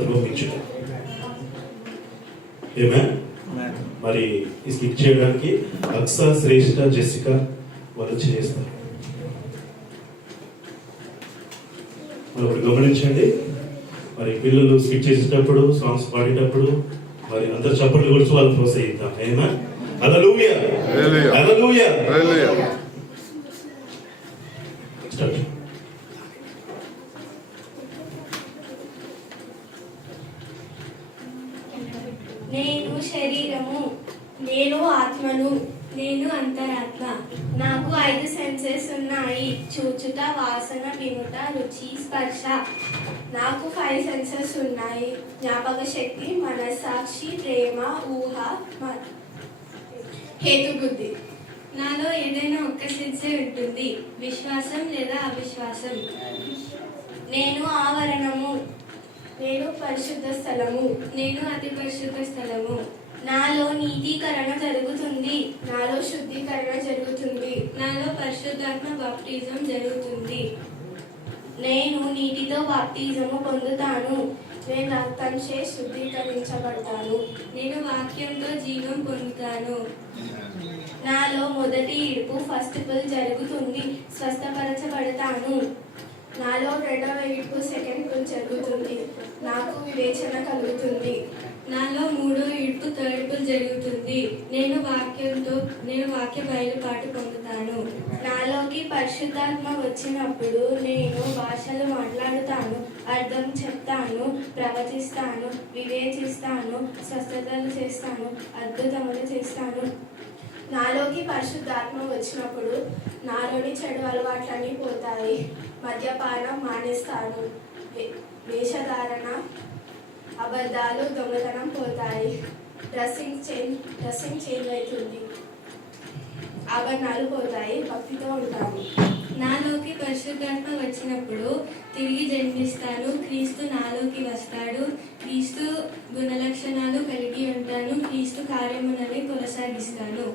ప్రతిబింబించుట. మరి ఈ స్కిప్ చేయడానికి అక్సా, శ్రేష్ఠ, జెసికా వాళ్ళు చేస్తారు. మరి ఒకటి గమనించండి, మరి పిల్లలు స్కిప్ చేసేటప్పుడు, సాంగ్స్ పాడేటప్పుడు మరి అందరు చప్పట్లు కొడుతూ వాళ్ళు ప్రోత్సహిద్దాం. హల్లెలూయా, హల్లెలూయా. నేను శరీరము, నేను ఆత్మను, నేను అంతరాత్మ. నాకు 5 సెన్సెస్ ఉన్నాయి: చూచుట, వాసన, వినుట, రుచి, స్పర్శ. నాకు 5 సెన్సెస్ ఉన్నాయి: జ్ఞాపక శక్తి, మనస్సాక్షి, ప్రేమ, ఊహ, హేతుబుద్ధి. నాలో ఏదైనా ఒక్క సెన్సే ఉంటుంది: విశ్వాసం లేదా అవిశ్వాసం. నేను ఆవరణము, నేను పరిశుద్ధ స్థలము, నేను అతి పరిశుద్ధ స్థలము. నాలో నీతీకరణ జరుగుతుంది, నాలో శుద్ధీకరణ జరుగుతుంది, నాలో పరిశుద్ధాత్మ బాప్టిజం జరుగుతుంది. నేను నీటితో బాప్టిజము పొందుతాను, నేను రక్తంచే శుద్ధీకరించబడతాను, నేను వాక్యంతో జీవం పొందుతాను. నాలో మొదటి ఇడుపు, ఫస్ట్ పుల్ జరుగుతుంది, స్వస్థపరచబడతాను. నాలో 2వ ఇడుపు, సెకండ్ పుల్ జరుగుతుంది, నాకు వివేచన కలుగుతుంది. నాలో 3వ ఇడుపు, థర్డ్ పుల్ జరుగుతుంది, నేను వాక్య బయలుపాటు పొందుతాను. నాలోకి పరిశుద్ధాత్మ వచ్చినప్పుడు నేను భాషలు మాట్లాడుతాను, అర్థం చెప్తాను, ప్రవచిస్తాను, వివేచిస్తాను, స్వస్థతలు చేస్తాను, అద్భుతములు చేస్తాను. నాలోకి పరిశుద్ధాత్మ వచ్చినప్పుడు నాలోని చెడు అలవాట్లన్నీ పోతాయి. మద్యపానం మానేస్తాను, వేషధారణ, అబద్ధాలు, దొంగతనం పోతాయి. డ్రెస్సింగ్ చేంజ్ అవుతుంది, ఆభరణాలు పోతాయి, భక్తితో ఉంటాను. నాలోకి పరిశుద్ధాత్మ వచ్చినప్పుడు తిరిగి జన్మిస్తాను, క్రీస్తు నాలోకి వస్తాడు, క్రీస్తు గుణలక్షణాలు కలిగి ఉంటాను, క్రీస్తు కార్యములని కొనసాగిస్తాను.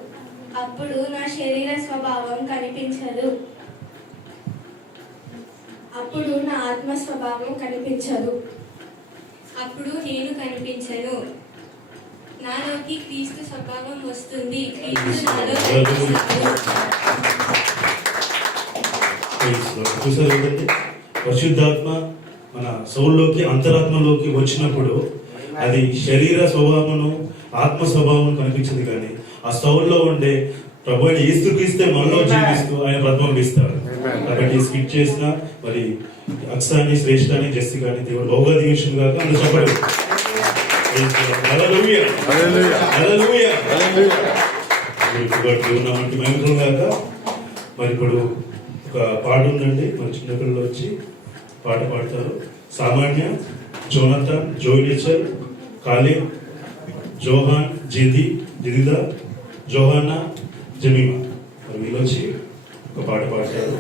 అప్పుడు నా శరీర స్వభావం కనిపించదు, అప్పుడు నా ఆత్మ స్వభావం కనిపించదు, అప్పుడు నేను కనిపించను. నాలోకి క్రీస్తు స్వభావం వస్తుంది, క్రీస్తు నాలో చూసారు ఏంటంటే పరిశుద్ధాత్మ మన సౌల్లోకి, అంతరాత్మలోకి వచ్చినప్పుడు అది శరీర స్వభావమును, ఆత్మ స్వభావం కనిపించింది. కానీ ఆ సౌల్లో ఉండే ప్రభు అని యేసుక్రీస్తే మనలో జీవిస్తూ ఆయన ప్రతిబింబిస్తాడు. కాబట్టి స్కిప్ చేసిన మరి అక్సాని, శ్రేష్ఠాన్ని, జెసికాని దేవుడు బహుగా దీవించును గాక. అందులో చెప్పండి హల్లెలూయా, హల్లెలూయా, హల్లెలూయా. దేవుని మహిమకరం గాక. మరి ఇప్పుడు ఒక పాట ఉందండి, మరి చిన్నపిల్లలు వచ్చి పాట పాడతారు. సామాన్య, జోనథన్, జోయినిచర్, కాలిం, జోహాన్, జిదిదా, జోహానా, జమీమా, మరి వీళ్ళు వచ్చి ఒక పాట పాడతారు.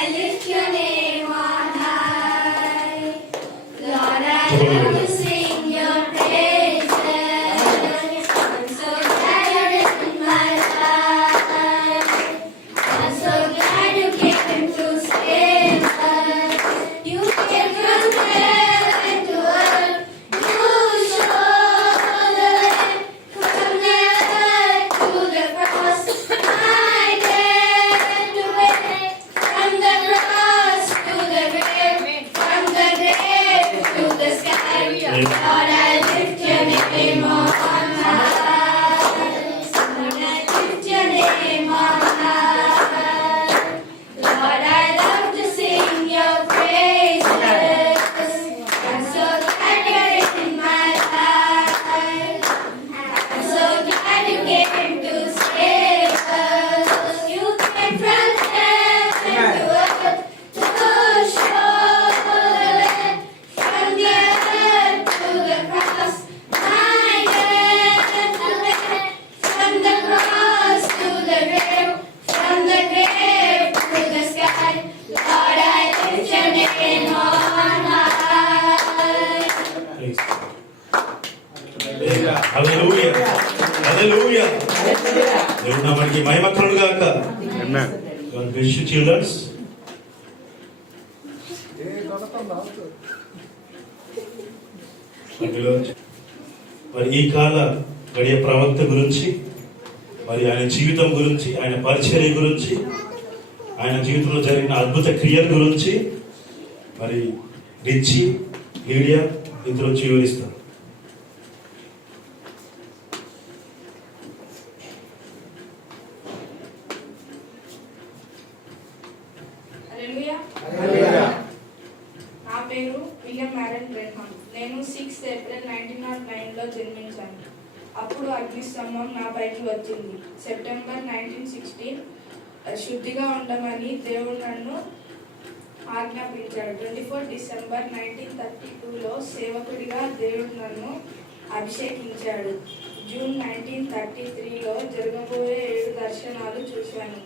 I lift your name on high, Lord. హల్లెలూయా. దేవుడు నామానికి మహిమ కలుగును గాక. God bless you, children. మరి ఈ కాల గడియ ప్రవక్త గురించి, మరి ఆయన జీవితం గురించి, ఆయన పరిచర్య గురించి, ఆయన జీవితంలో జరిగిన అద్భుత క్రియల గురించి మరి రిచి, లీడియా ఇద్దరు వచ్చి వివరిస్తారు. నా పేరు విలియం మ్యారన్ బ్రెన్హామ్. నేను 6 ఏప్రిల్ 1909లో జన్మించాను. అప్పుడు అగ్నిస్తంభం నా పైకి వచ్చింది. సెప్టెంబర్ 1916 శుద్ధిగా ఉండమని దేవుడు నన్ను ఆజ్ఞాపించాడు. 24 డిసెంబర్ 1932లో సేవకుడిగా దేవుడు నన్ను అభిషేకించాడు. జూన్ 1933లో జరగబోయే 7 దర్శనాలు చూశాను.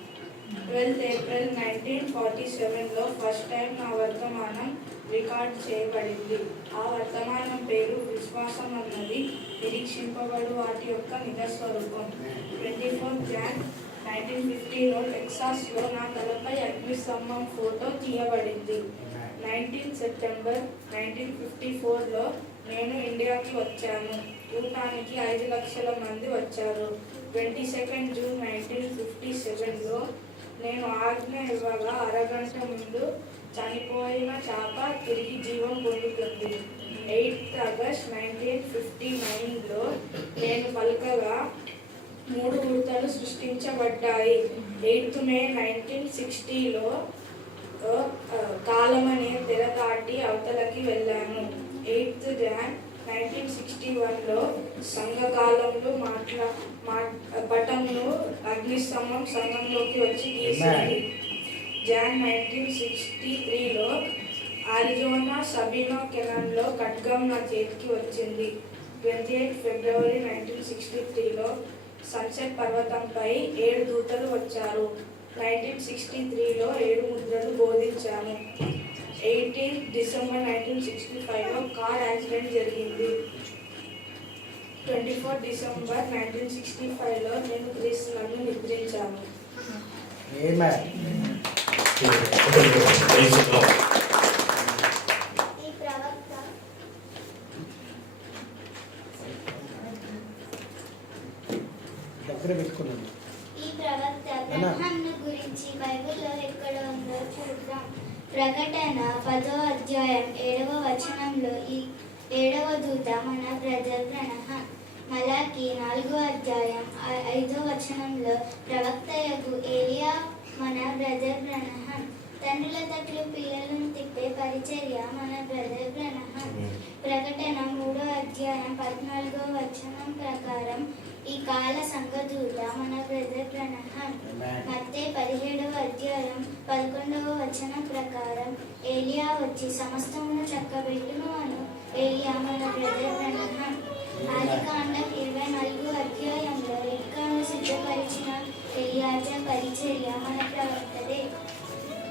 12 ఏప్రిల్ 1947లో ఫస్ట్ టైం నా వర్తమానం రికార్డ్ చేయబడింది. ఆ వర్తమానం పేరు విశ్వాసం అన్నది నిరీక్షింపబడు వాటి యొక్క నిజస్వరూపం. 24 జాన్ 1950లో టెక్సాస్లో నా తలపై అగ్నిస్తంభం ఫోటో తీయబడింది. 19 సెప్టెంబర్ 1954లో నేను ఇండియాకి వచ్చాను. చూడటానికి 5 లక్షల మంది వచ్చారు. 22 జూన్ 1957లో నేను ఆజ్ఞ ఇవ్వగా అరగంట ముందు చనిపోయిన చేప తిరిగి జీవం పొందుతుంది. 8 ఆగస్ట్ 1959లో నేను పలకగా 3 ఉడతలు సృష్టించబడ్డాయి. 8 మే 1960లో కాలం అనే తెర దాటి అవతలకి వెళ్ళాను. 8 జాన్ 1961లో సంఘకాలంలో పటంలో అగ్నిస్తంభం సంఘంలోకి వచ్చి తీసింది. జాన్ 1963లో ఆరిజోనా సబీనా కెనాన్లో ఖడ్గం నా చేతికి వచ్చింది. 28 ఫిబ్రవరి 1963లో సన్సెట్ పర్వతంపై 7 దూతలు వచ్చారు. 1963లో 7 ముద్రలు బోధించాను. 18 డిసెంబర్ 1965లో కార్ యాక్సిడెంట్ జరిగింది. 24 డిసెంబర్ 1965లో నేను క్రీస్తులను నిద్రించాను. ఈ ప్రవక్త బ్రహ్మాండ గురించి బైబిల్లో ఎక్కడ ఉందో చూద్దాం. ప్రకటన 10వ అధ్యాయం 7వ వచనంలో ఈ 7వ దూత మన బ్రదర్ బ్రహ్మాం. మలాకి 4వ అధ్యాయం 5వ వచనంలో ప్రవక్తయగు ఏలియా మన బ్రదర్ బ్రహ్మాం. తండ్రుల తట్లు పిల్లలను తిప్పే పరిచర్య మన బ్రదర్ బ్రహ్మాం. ప్రకటన 3వ అధ్యాయం 14వ వచనం ప్రకారం ఈ కాల సంఘదూత మన బ్రదర్ బ్రహ్మాం. మత్తయి 17వ అధ్యాయం 11వ వచనం ప్రకారం ఏలియా వచ్చి సమస్తమును చక్కబెట్టును అను ఏలియా మన బ్రదర్ బ్రహ్మాం. ఆదికాండం 24వ అధ్యాయంలో రెక్కను సిద్ధపరిచిన ఎలియాజా పరిచర్య మన ప్రవక్తదే.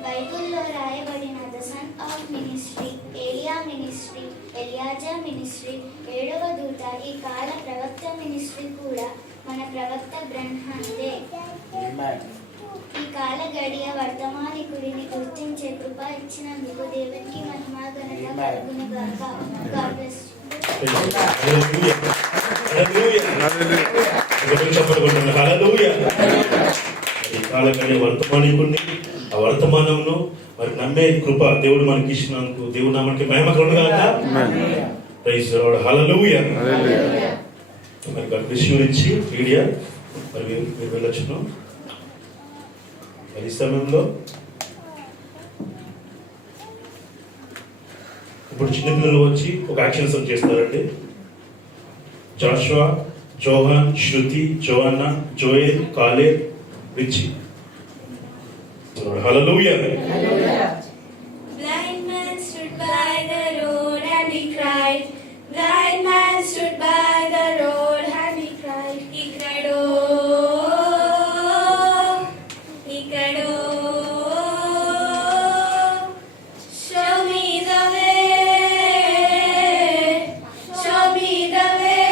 బైబిల్లో రాయబడిన ద సన్ ఆఫ్ మినిస్ట్రీ, ఏలియా మినిస్ట్రీ, ఎలియాజా మినిస్ట్రీ, 7వ దూత ఈ కాల ప్రవక్త మినిస్ట్రీ కూడా మన ప్రవక్త బ్రహ్మాందే. ఈ కాల గడియ వర్తమానికుడిని గుర్తించే కృప ఇచ్చినందుకు దేవునికి మహిమా ఘనత కలుగును గాక. గాడ్ బ్లెస్ ఈ కాల గడియ వర్తమానికుడిని, ఆ వర్తమానంలో మరి నమ్మే కృప దేవుడు మనకి ఇచ్చినందుకు దేవుడు నామానికి మహిమ కలుగును గాక. Praise the Lord. హల్లెలూయా. మరి God bless you Richie, Lydia. మరి మీరు వెళ్ళొచ్చును. మరి ఈ సమయంలో ఇప్పుడు చిన్నపిల్లలు వచ్చి ఒక యాక్షన్ సమ్ చేస్తారండి. జాషువా, జోహాన్, శృతి, జోహన్నా, Joel, Caleb, Richie. Hallelujah. Blind man stood by the road and he cried. Blind man stood by the road and he cried. He cried, oh, he cried, oh, show me the way, show me the way.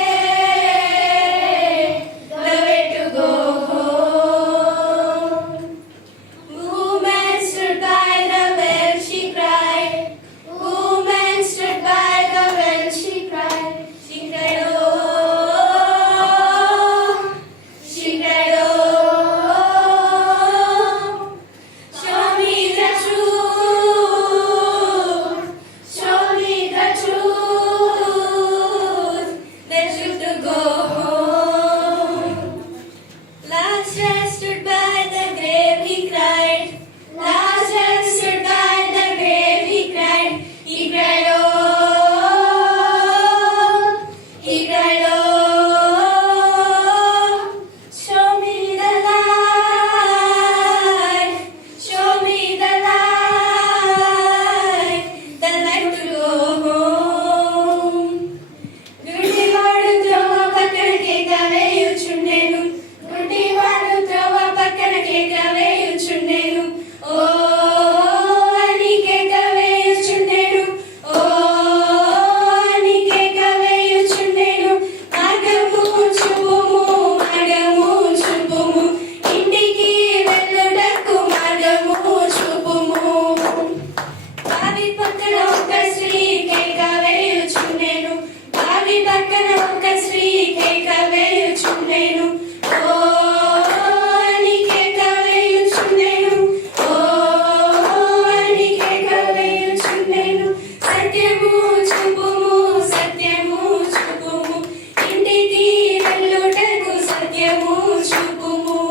చూపుము.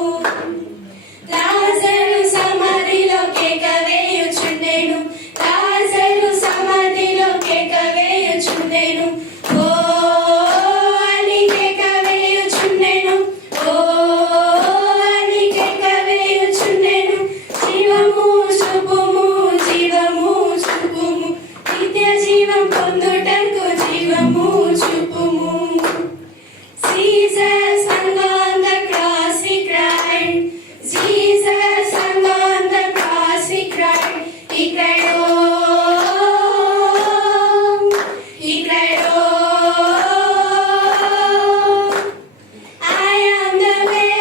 లాజరు సమాధిలో కేక వేయుచుండెను, లాజరు సమాధిలో కేక వేయుచుండెను. ఓ అని కేక వేయుచుండెను, ఓ అని కేక వేయుచుండెను. జీవము చూపుము, జీవము చూపుము, నిత్య జీవం పొందుటకు జీవము చూపుము. Jesus hung on the cross, he cried. Jesus hung on the cross, he cried. He cried, oh, he cried, oh, I am the way,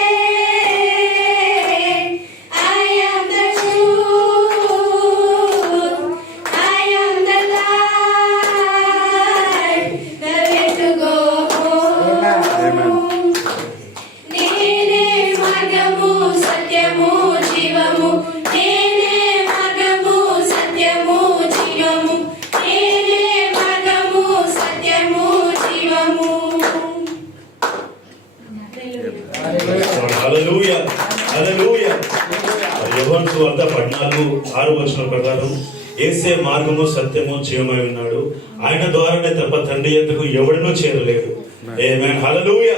I am the truth, I am the light, the way to go home. నేనే మార్గము సత్యము జీవము, నేనే మార్గము సత్యము జీవము, నేనే మార్గము సత్యము జీవము. హల్లెలూయా హల్లెలూయా. యోహాను సువార్త 14:6 ప్రకారం యేసే మార్గము సత్యము జీవమై ఉన్నాడు, ఆయన ద్వారానే తప్ప తండ్రి యొద్దకు ఎవడనూ చేరలేడు. ఆమేన్. హల్లెలూయా.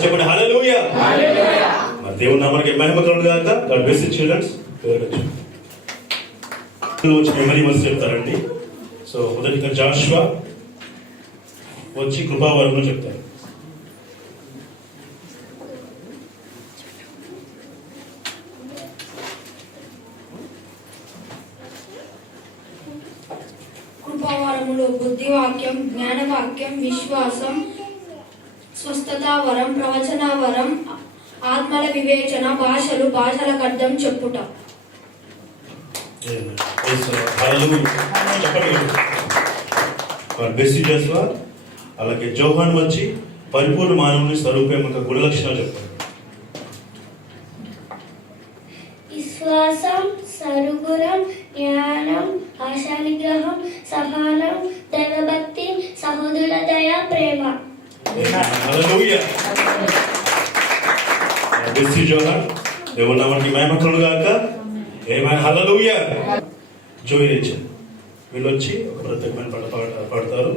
చెప్పండి హల్లెలూయా. మరి దేవుని నామానికి మహిమ కలుగును గాక. God bless you childrens. వచ్చి మెమరీ వర్స్ చెప్తారండి. సో మొదటిగా జాషువా వచ్చి కృపావరము చెప్తారు. కృపావరములు బుద్ధివాక్యం, జ్ఞానవాక్యం, విశ్వాసం, స్వస్థతావరం, ప్రవచనావరం, ఆత్మల వివేచన, భాషలు, భాషలకు అర్థం చెప్పుట. అలాగే జోహాన్ వచ్చి పరిపూర్ణ మానవుని స్వరూపం యొక్క గుణలక్షణాలు చెప్తారు. విశ్వాసం, సరుగురం, జ్ఞానం, ఆశానిగ్రహం, సహనం, దైవభక్తి, సహోదరుల దయ, ప్రేమ. హల్లెలూయా. బెస్సీ జోహాన్ దేవుని నామానికి మహిమ కలుగును గాక. ఆమేన్. హల్లెలూయా. జోయి రేచల్ వీళ్ళు వచ్చి ఒక ప్రత్యేకమైన పాట పాడతారు.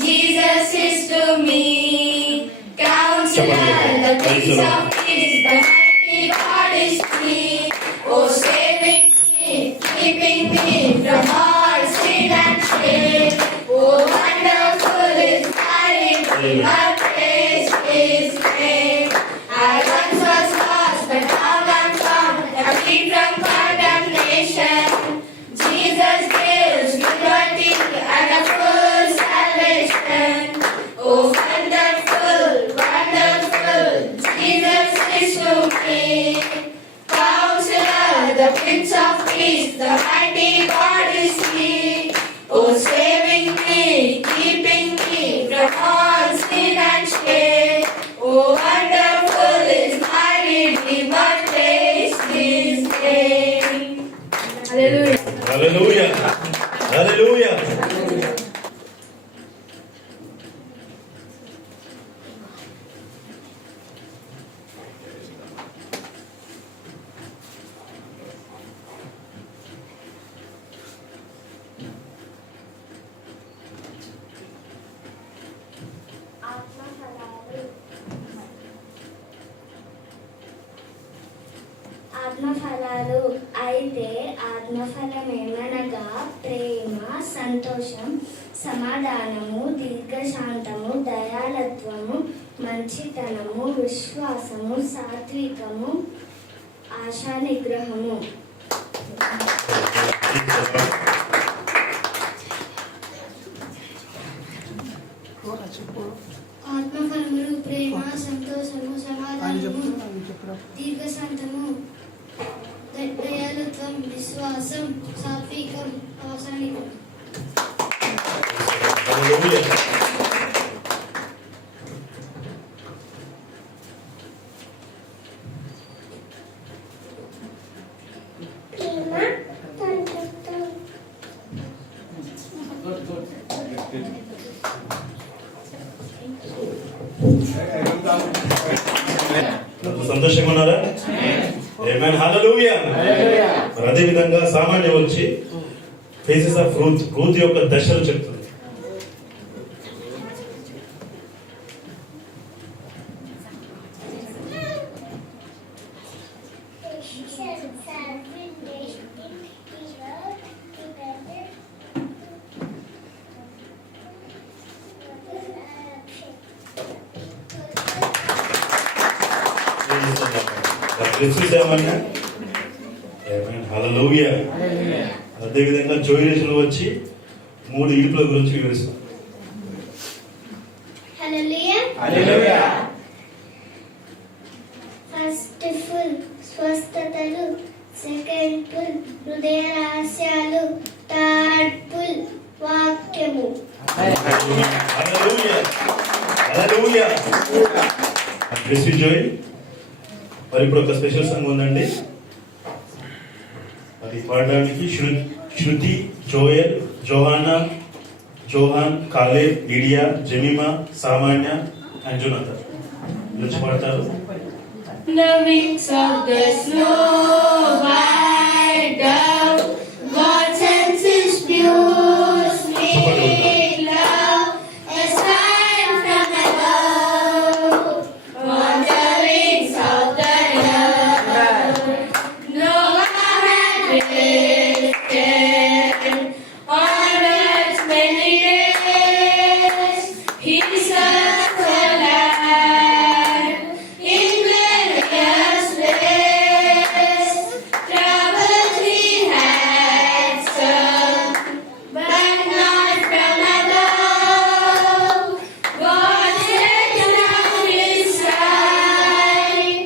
Jesus is to me, Counselor, the Prince of Peace, the mighty God is me. Oh, saving me, keeping me from all sin and shame. Oh, wonderful is my Redeemer, praise His name. I once was lost, but now I'm found, I'm free from condemnation. Jesus gives liberty and a full salvation. Oh, wonderful, wonderful, Jesus is to me. Counselor, the Prince of Peace, the mighty God is He. Oh, saving me, keeping me from all sin and shame. Oh, wonderful is my Redeemer, praise His name. Hallelujah. Hallelujah. హల్లెలూయా. ఆత్మఫలాలు అయితే ఆత్మఫలమేమనగా ప్రేమ, సంతోషం, సమాధానము, దీర్ఘశాంతము, దయాళత్వము, మంచితనము, విశ్వాసము, సాత్వికము, ఆశానిగ్రహము. ఆత్మఫలములు ప్రేమ, సంతోషము, సమాధానము, దీర్ఘశాంతము, దయాళుత్వం, విశ్వాసం, సాత్వికం, ఆశానిగ్రహం. Good. అంత సంతోషంగా ఉన్నారా? ఆమేన్, హల్లెలూయా. మరి అదే విధంగా సామాన్య వచ్చి ఫేసెస్ ఆఫ్ రూత్ యొక్క దశలు చెప్తుంది. సామాన్య ఆమేన్, హల్లెలూయా. అదే విధంగా జోయిరేషులు వచ్చి 3 ఈడ్పుల గురించి వివరిస్తారు. హల్లెలూయా. ఫస్ట్ ఫుల్ స్వస్థతలు, సెకండ్ ఫుల్ హృదయ రహస్యాలు, థర్డ్ ఫుల్ వాక్యము. Hallelujah, hallelujah. Bless you Joy. మరి ఇప్పుడు ఒక స్పెషల్ సాంగ్ ఉందండి, అది పాడడానికి Shruti, Joel, Johan, Caleb, Lydia, Jemima, Samanya and Jonathan గురించి పాడతారు. The wings of the snow white dove, God sends His pure sweet love, a sign from above. On the wings of the dove, Noah had rested on earth's many days. He searched for land in various ways. Troubles he had some, but not from above. God stretched out His side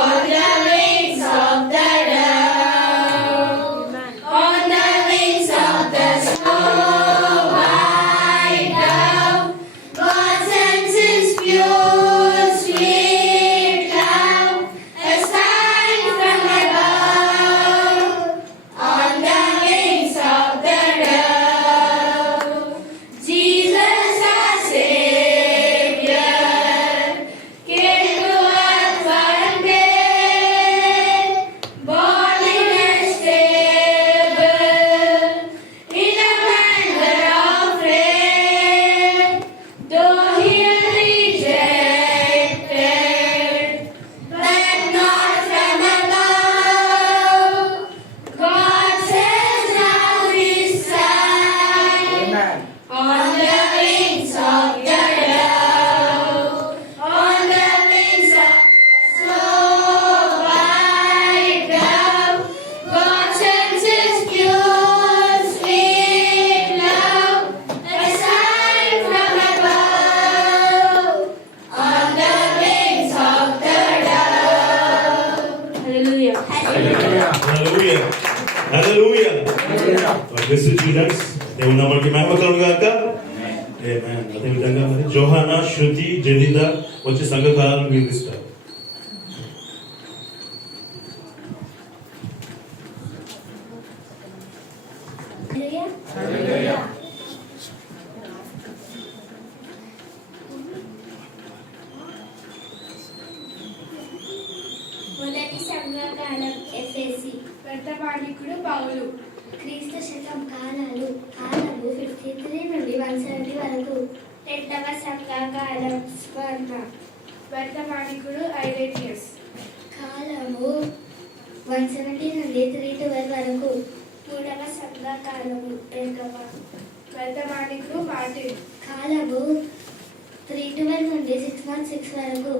on the wings of the dove, on the wings of the snow white dove. God sends His pure sweet love, a sign from above, on the wings of the dove. Jesus our Savior came to earth one day, born in a stable, in a manger of flame. Though He rejected, but not from above, God says now His Son, on the wings of the dove, on the wings of the snow white dove. God sends His pure sweet love, a sign from above, on the wings of the dove. Hallelujah. Hallelujah, hallelujah. Bless you childrens. దేవుని నామానికి మహిమ కలుగును గాక. ఆమేన్. అదే విధంగా మరి జోహానా, శృతి, జెనిదా వచ్చి సంఘకాలను వివరిస్తారు. మొదటి సంఘకాలం ఎఫెసి. వర్తమానికుడు పౌలు. క్రీస్తు శకం కాలము 53 నుండి 170 వరకు. రెండవ సంఘకాలం స్వర్ణ. వర్తమానికుడు ఐరేనియస్. కాలము 170 నుండి 312 వరకు. మూడవ సంఘకాలము పెర్గమ. వర్తమానికుడు మార్టిన్. కాలము 312 నుండి 616 వరకు.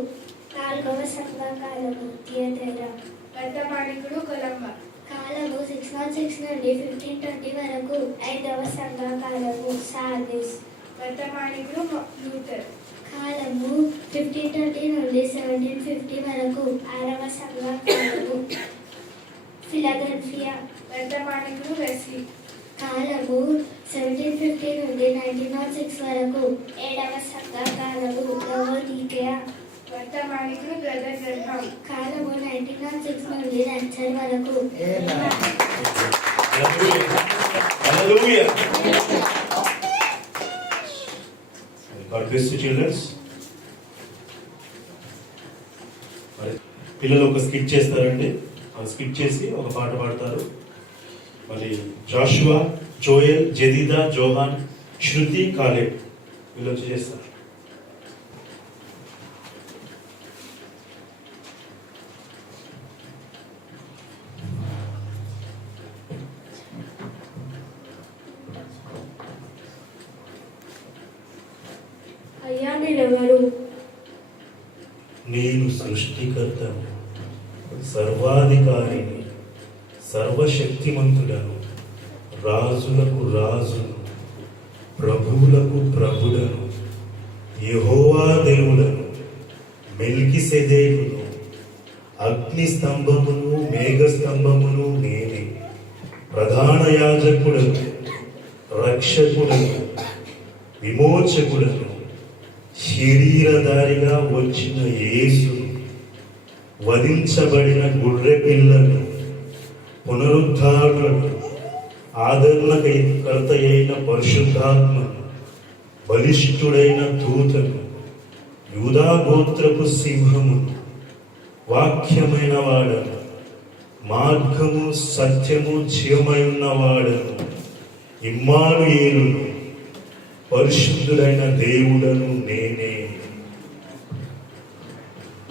నాలుగవ సంఘకాలము థియతైరా. వర్తమానికుడు కొలంబ. కాలము 616 నుండి 1520 వరకు. ఐదవ సంఘకాలము సార్దిస్. వర్తమానికుడు లూథర్. కాలము 1520 నుండి 1750 వరకు. ఆరవ సంఘకాలము ఫిలడెల్ఫియా. వర్తమానికుడు వెస్లీ. కాలము 1750 నుండి 1906 వరకు. ఏడవ సంఘకాలము లవోదికయ. వర్తమానికుడు బ్రదర్ గ్రహాం. కాలము 1906 నుండి లంచర్ వరకు. హల్లెలూయా. God bless you children. మరి పిల్లలు ఒక స్కిట్ చేస్తారండి, ఆ స్కిట్ చేసి ఒక పాట పాడతారు. మరి జాషువా, జోయల్, జదీదా, జోహాన్, శృతి, కాలేబ్ వీళ్ళు వచ్చి చేస్తారు. అయ్యా మీరెవరు? నేను సృష్టికర్తను, సర్వాధికారిని, సర్వశక్తిమంతుడను, రాజులకు రాజును, ప్రభువులకు ప్రభుడను, యెహోవా దేవుడను, మెల్కిసెదెకును. అగ్ని స్తంభమును మేఘస్తంభమును నేనే. ప్రధాన యాజకుడను, రక్షకుడను, విమోచకుడను, శరీరధారిగా వచ్చిన యేసును, వధించబడిన గొర్రె పిల్లను, పునరుద్ధారులను, ఆదరణకర్త అయిన పరిశుద్ధాత్మను, బలిష్ఠుడైన దూతను, యూదా గోత్రపు సింహమును, వాక్యమైన వాడను, మార్గము సత్యము జీవమై ఉన్నవాడను, ఇమ్మానుయేలును, పరిశుద్ధుడైన దేవుడను నేనే.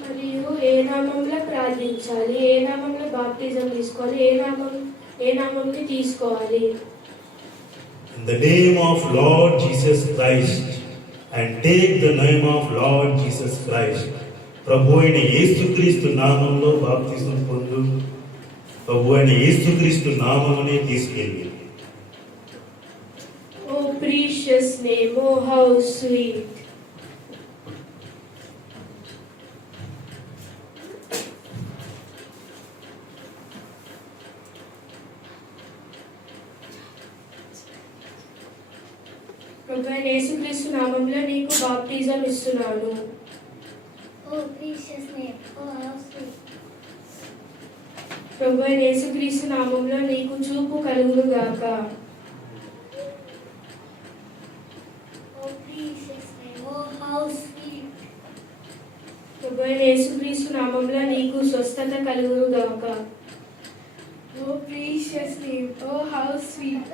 మరియు ఏ నామంలో ప్రార్థించాలి? ఏ నామంలో బాప్తిజం తీసుకోవాలి? ఏ నామంని తీసుకోవాలి? In the name of Lord Jesus Christ and take the name of Lord Jesus Christ. ప్రభు అయిన యేసుక్రీస్తు నామంలో బాప్తిజం పొందు. ప్రభు అయిన యేసుక్రీస్తు నామమునే తీసుకెళ్ళి. Oh precious name, oh how sweet. ప్రభువైన యేసుక్రీస్తు నామంలో నీకు బాప్తిజం ఇస్తున్నాను. Oh precious name, oh how sweet. ప్రభువైన యేసుక్రీస్తు నామంలో నీకు చూపు కలుగును గాక. Oh precious name, oh how sweet. ప్రభువైన యేసుక్రీస్తు నామంలో నీకు స్వస్థత కలుగును గాక. Oh precious name, oh how sweet.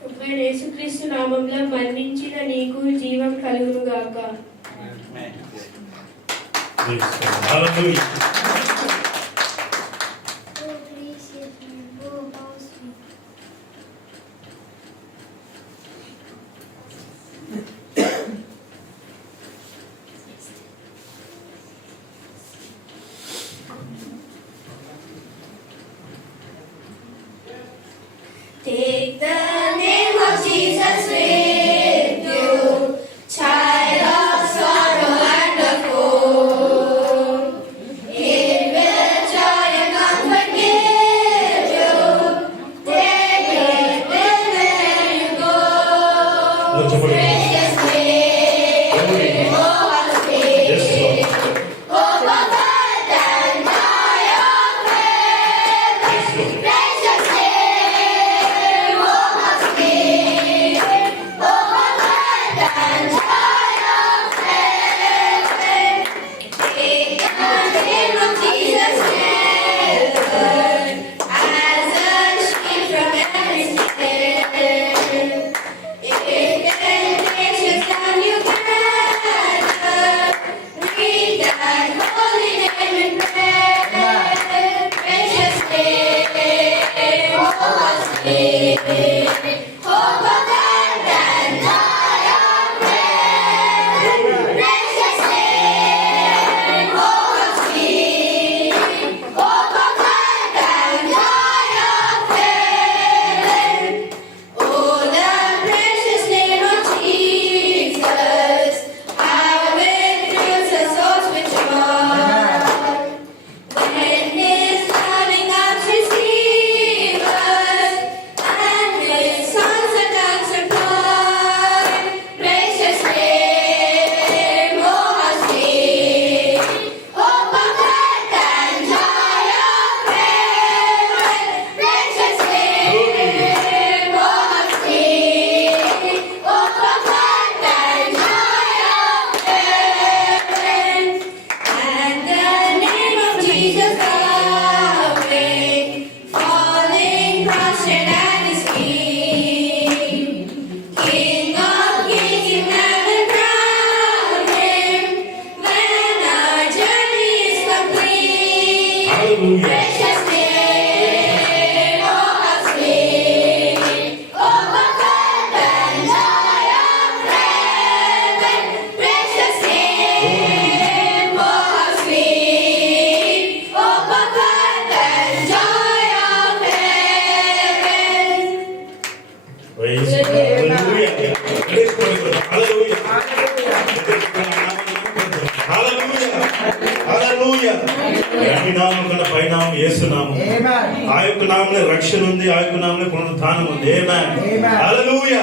ప్రభువైన యేసుక్రీస్తు నామంలో మరణించిన నీకు జీవం కలుగును గాక. Hallelujah. Oh precious name, oh how sweet. Take the name of Jesus with you, child of sorrow and of woe. అన్ని నామం కన్నా పైనామం యేసునామం. Amen. ఆ యొక్క నామంలో రక్షణ ఉంది, ఆ యొక్క నామంలో పునరుద్ధానం ఉంది. ఆమేన్. Amen. హల్లెలూయా,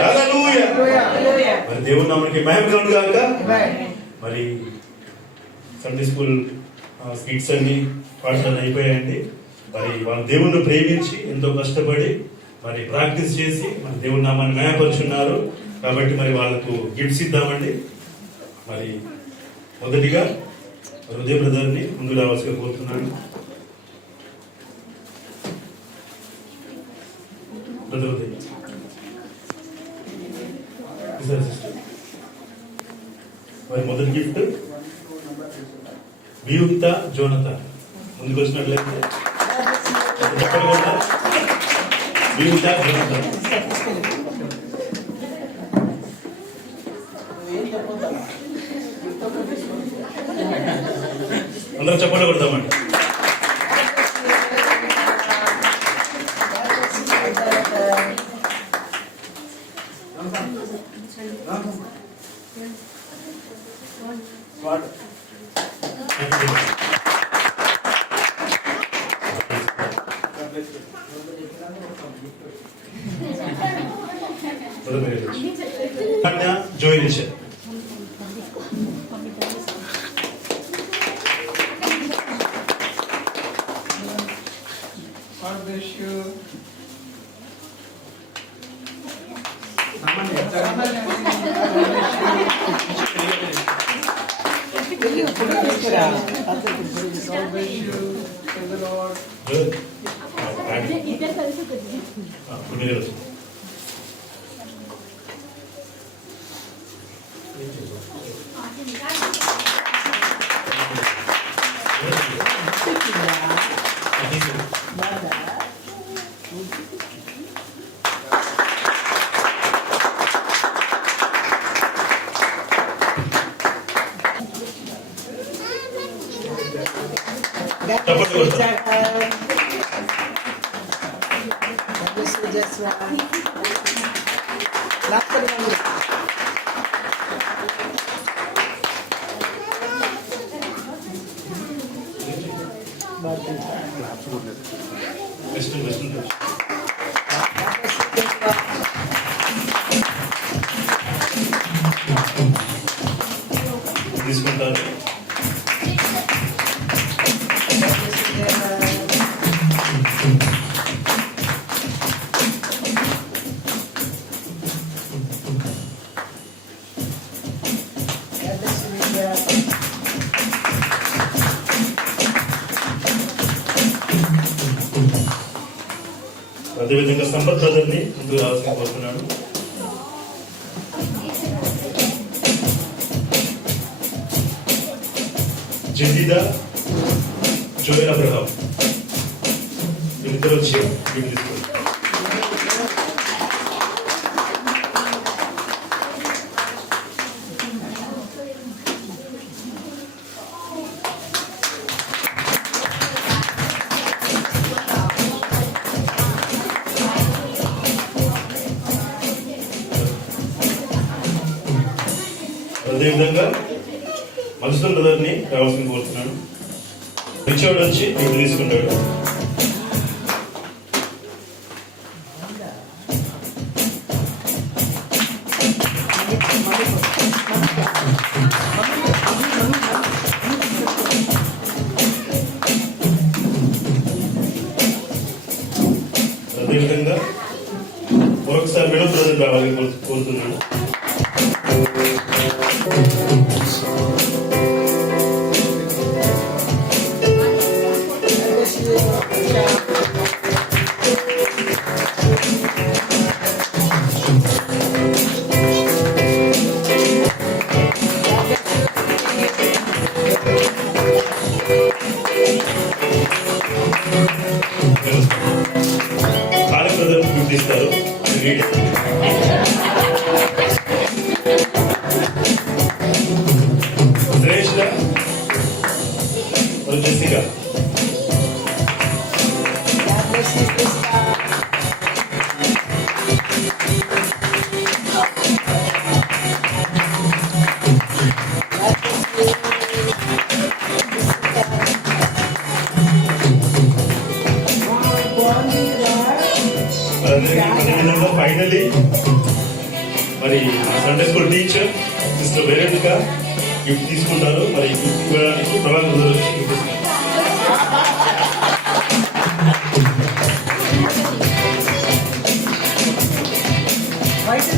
హల్లెలూయా. Hallelujah. మరి దేవుని నామానికి మహిమ కలుగును గాక. Amen. మరి సండే స్కూల్ స్కిట్స్ అన్ని పాటలు అయిపోయాయండి. మరి వాళ్ళ దేవుణ్ణి ప్రేమించి ఎంతో కష్టపడి మరి ప్రాక్టీస్ చేసి మన దేవుని నామాన్ని మహిమపరుచున్నారు. కాబట్టి మరి వాళ్ళకు గిఫ్ట్స్ ఇద్దామండి. మరి మొదటిగా హృదయ బ్రదర్ని ముందు రావాల్సిగా కోరుతున్నాను. బ్రదర్ ఉదయ్. ఇద్దరు sister. మరి మొదటి గిఫ్ట్ వియుక్త జోనత ముందుకు వచ్చినట్లయితే ఎక్కడ కూడా వియుక్త జోనత. అందరూ చెప్పండి కొడతామండి. కన్యా జోయినిషన్. God bless you. God bless you. Praise the Lord. Good. మీరు చెప్పండి కొడతాం. వెస్టర్న్ వెస్టర్న్ తీసుకుంటారు. అదేవిధంగా సంపత్ బ్రదర్ని ముందు రావాల్సిన కోరుతున్నాను. జదీదా జోయల్ అబ్రహాం వీళ్ళిద్దరు వచ్చి వీళ్ళు తీసుకోండి. అదేవిధంగా మధుసూదన్ బ్రదర్ని రావాల్సిన కోరుతున్నాను. రిచర్డ్ వచ్చి వీళ్ళు తీసుకుంటాడు. అదేవిధంగా మరొకసారి వినోద్ బ్రదర్ రావాలని కోరుతున్నాను. మరి సండే స్కూల్ టీచర్ సిస్టర్ వేరేందుగా గిఫ్ట్ తీసుకుంటారు. మరి గిఫ్ట్ ఇవ్వడానికి ప్రభాకర్ గారు వచ్చి గిఫ్ట్ ఇస్తారు. Right.